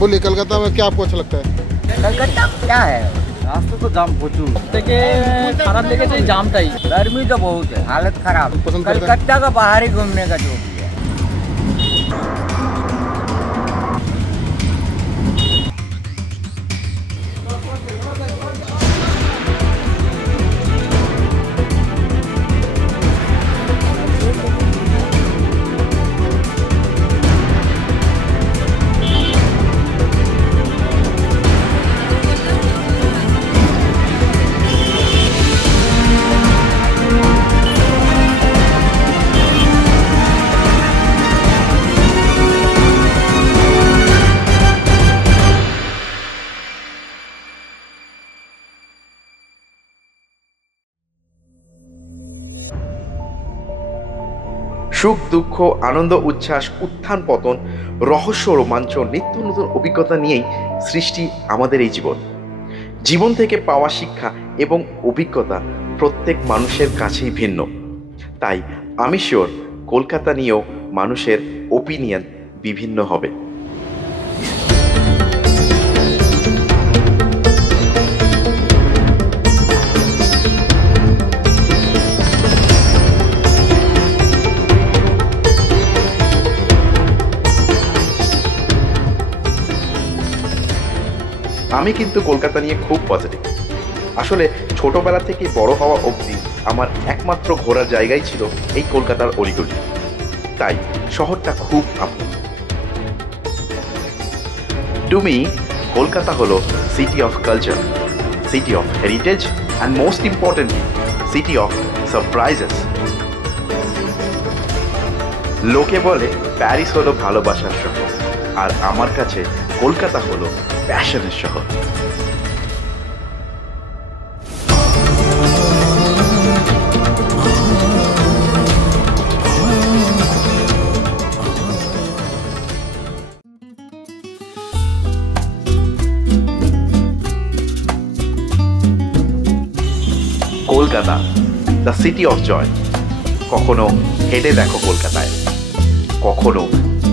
बोलिए कलकत्ता में क्या आपको अच्छा लगता है? कलकत्ता क्या है, रास्ते तो जाम प्रचुर खराब लेके जामटाई, गर्मी तो बहुत है, हालत खराब। कलकत्ता का बाहर ही घूमने का जो भी है। সুখ দুঃখ আনন্দ উচ্ছ্বাস উত্থান পতন রহস্য রোমাঞ্চ নিত্য নতুন অভিজ্ঞতা নিয়েই সৃষ্টি আমাদের এই জীবন থেকে পাওয়া শিক্ষা এবং অভিজ্ঞতা প্রত্যেক মানুষের কাছেই ভিন্ন। তাই আমি শিওর কলকাতা নিয়েও মানুষের ওপিনিয়ন বিভিন্ন হবে। আমি কিন্তু কলকাতা নিয়ে খুব পজিটিভ। আসলে ছোটবেলা থেকে বড় হওয়া অবধি আমার একমাত্র ঘোরার জায়গাই ছিল এই কলকাতার অলিগলি, তাই শহরটা খুব আপন। টু মি কলকাতা হলো city of culture, city of heritage and most importantly city of surprises. লোকে বলে প্যারিস হলো ভালোবাসার শহর, আর আমার কাছে কলকাতা হলো প্যাশনের শহর। Kolkata, the city of joy. কখনো হেঁটে দেখো কলকাতায়, কখনো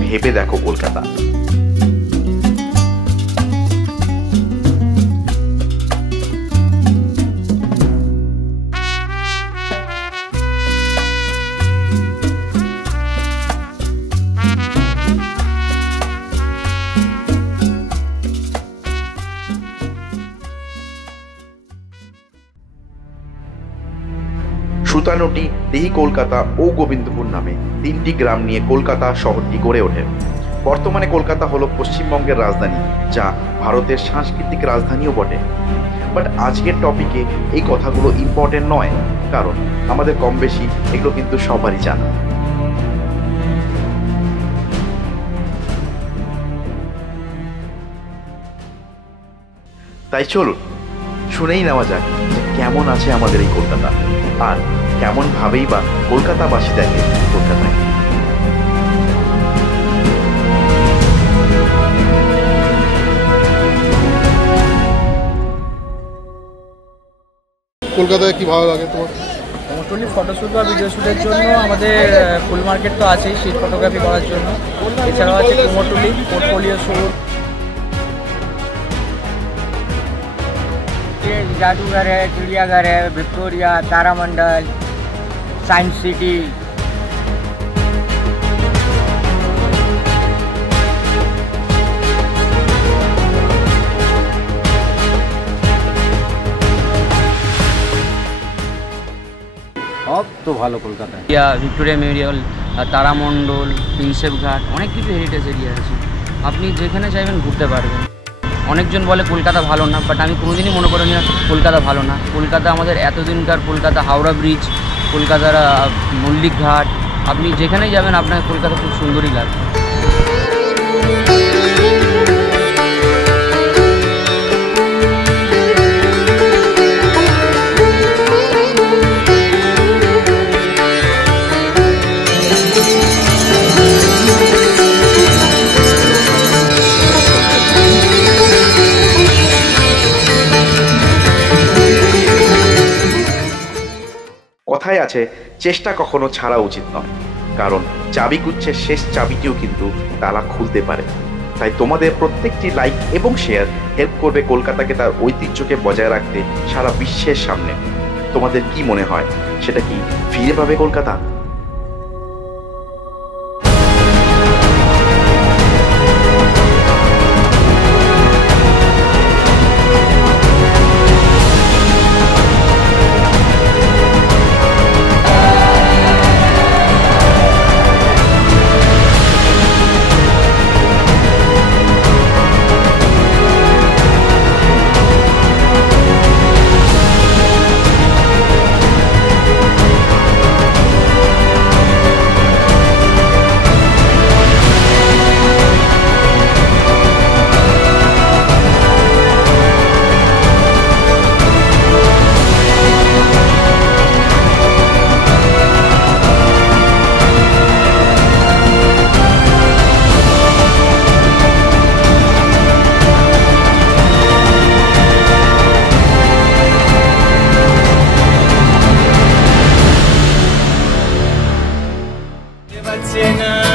ভেবে দেখো কলকাতা। সুতানুটি, দিহি কলকাতা ও গোবিন্দপুর নামে তিনটি গ্রাম নিয়ে কলকাতা শহরটি গড়ে ওঠে। বর্তমানে কলকাতা হলো পশ্চিমবঙ্গের রাজধানী, যা ভারতের সাংস্কৃতিক রাজধানীও বটে। বাট আজকের টপিকে এই কথাগুলো ইম্পর্টেন্ট নয়, কারণ আমাদের কম বেশি এগুলো কিন্তু সবারই জানা। তাই চলুন শুনেই নেওয়া যাক যে কেমন আছে আমাদের এই কলকাতা, আর কেমন ভাবেই বা কলকাতাবাসী দেখে কলকাতায়। কলকাতায় কি ভালো লাগে তোমার? মোস্টলি ফটোশ্যুট বা ভিডিও শ্যুটের জন্য আমাদের ফুল মার্কেট তো আছেই, স্ট্রিট ফটোগ্রাফি করার জন্য। এছাড়াও আছে কুমোরটুলি, পোর্টফোলিও শ্যুট, जादूगर है, चिड़ियाघर है, विक्टोरिया, तारामंडल, साइंस सिटी। সব তো ভালো কলকাতায়, ভিক্টোরিয়া মেমোরিয়াল, তারামণ্ডল, প্রিন্সেপ ঘাট, অনেক কিছু হেরিটেজ এরিয়া আছে। আপনি যেখানে চাইবেন ঘুরতে পারবেন। অনেকজন বলে কলকাতা ভালো না, বাট আমি কোনোদিনই মনে করি না কলকাতা ভালো না। কলকাতা আমাদের এতদিনকার কলকাতা, হাওড়া ব্রিজ, কলকাতার মল্লিক ঘাট, আপনি যেখানেই যাবেন আপনার কলকাতা খুব সুন্দরই লাগবে। কথায় আছে চেষ্টা কখনো ছাড়া উচিত নয়, কারণ চাবিগুচ্ছের শেষ চাবিটিও কিন্তু তালা খুলতে পারে। তাই তোমাদের প্রত্যেকটি লাইক এবং শেয়ার হেল্প করবে কলকাতাকে তার ঐতিহ্যকে বজায় রাখতে সারা বিশ্বের সামনে। তোমাদের কি মনে হয়, সেটা কি ফিরে পাবে কলকাতা? Cena